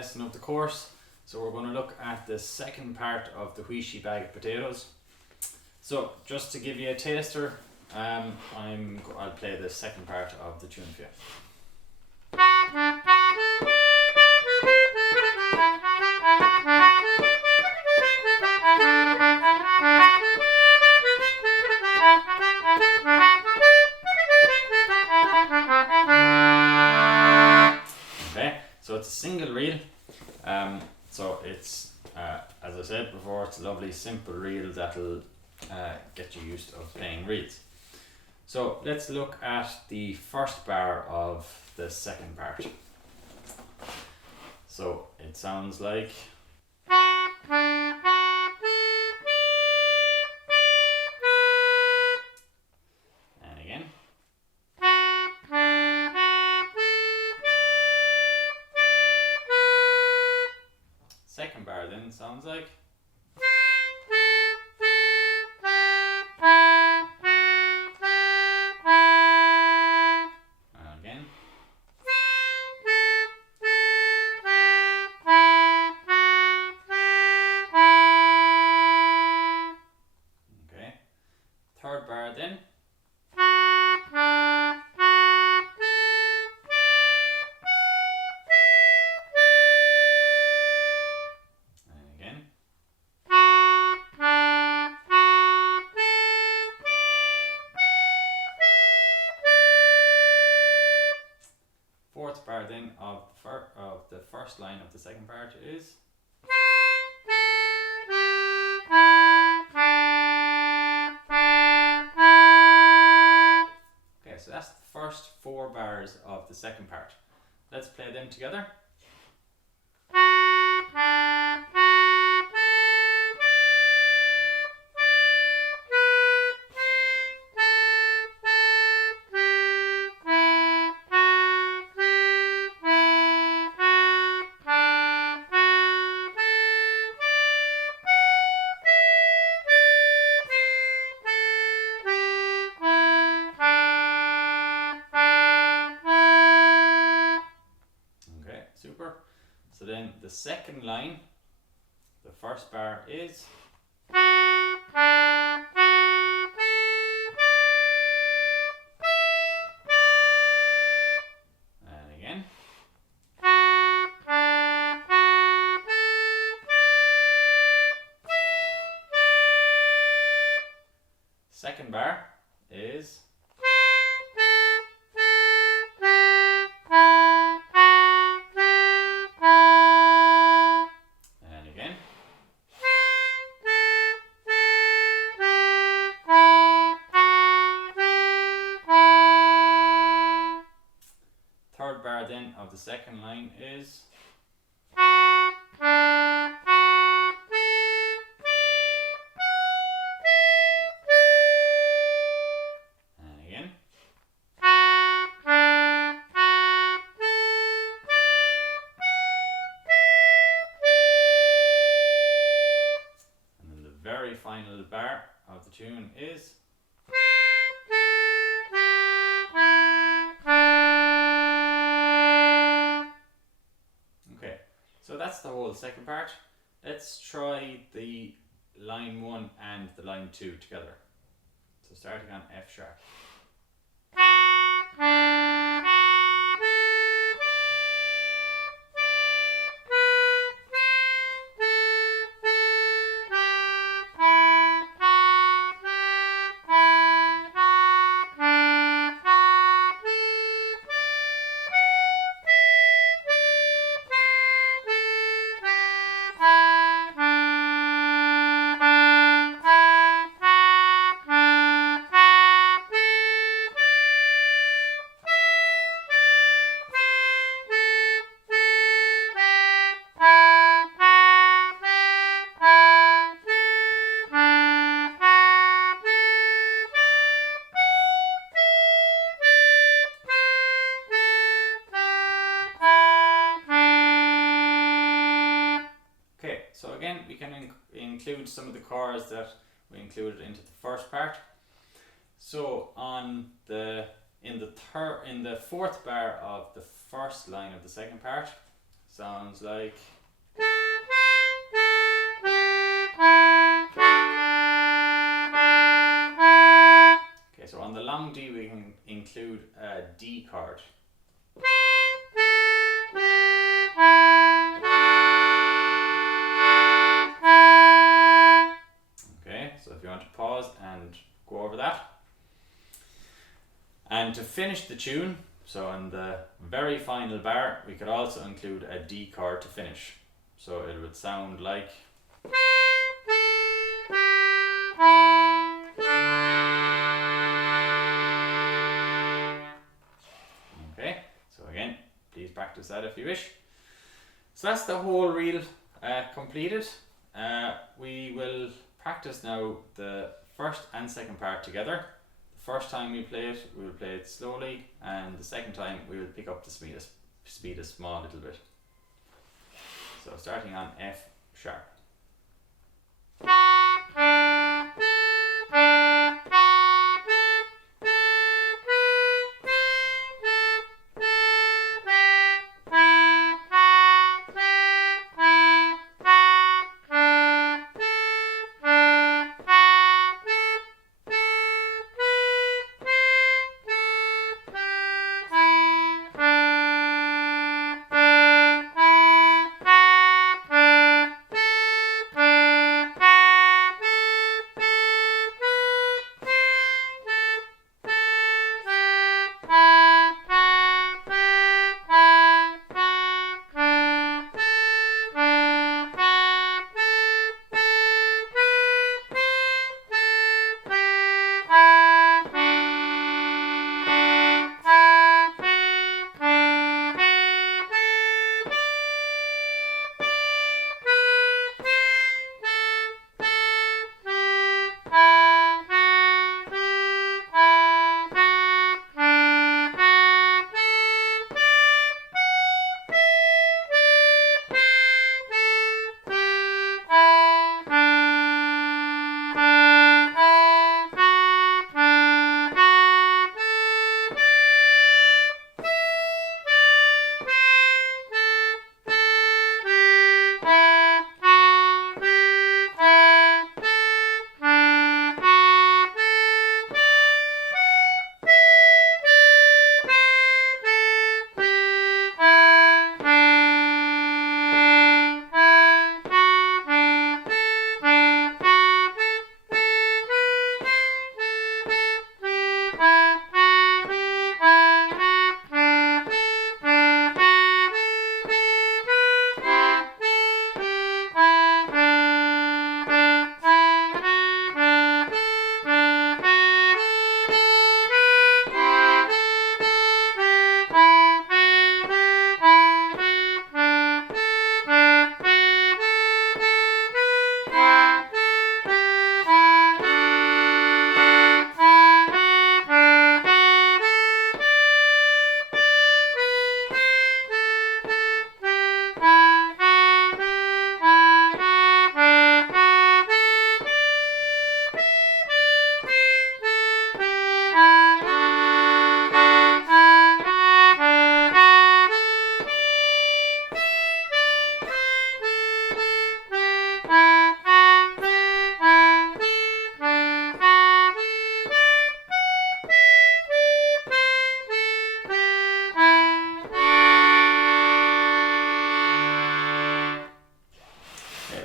lesson of the course. So we're going to look at the second part of the Wheaty bag of potatoes. So just to give you a taster, I'll play the second part of the tune for you. Okay, so it's a single reel. So it's, as I said before, it's a lovely simple reel that'll get you used to playing reels. So let's look at the first bar of the second part. So it sounds like. And again. Second bar then sounds like. And again. Okay. Third bar then. Fourth bar then of the first line of the second part is. Okay, so that's the first 4 bars of the second part. Let's play them together. Super. So then the second line, the first bar is. And again. Second bar is. Third bar then of the second line is. And again. And then the very final bar of the tune is. So that's the whole second part. Let's try the line 1 and the line 2 together. So starting on F sharp. So again, we can include some of the chords that we included into the first part. So in the fourth bar of the first line of the second part, sounds like. Okay, so on the long D we can include a D chord. Okay, so if you want to pause and go over that. And to finish the tune, so on the very final bar, we could also include a D chord to finish. So it would sound like. Okay, so again, please practice that if you wish. So that's the whole reel completed. We will practice now the first and second part together. The first time we play it, we will play it slowly, and the second time we will pick up the speed a small little bit. So starting on F sharp.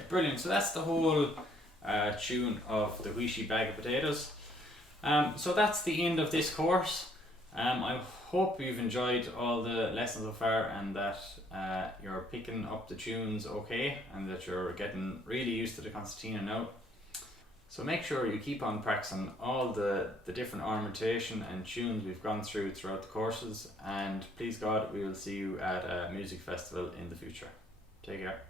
Brilliant, so that's the whole tune of the Wheeshy Bag of Potatoes. So that's the end of this course. I hope you've enjoyed all the lessons so far, and that you're picking up the tunes okay, and that you're getting really used to the concertina now. So make sure you keep on practicing all the different ornamentation and tunes we've gone throughout the courses, and please God, we will see you at a music festival in the future. Take care.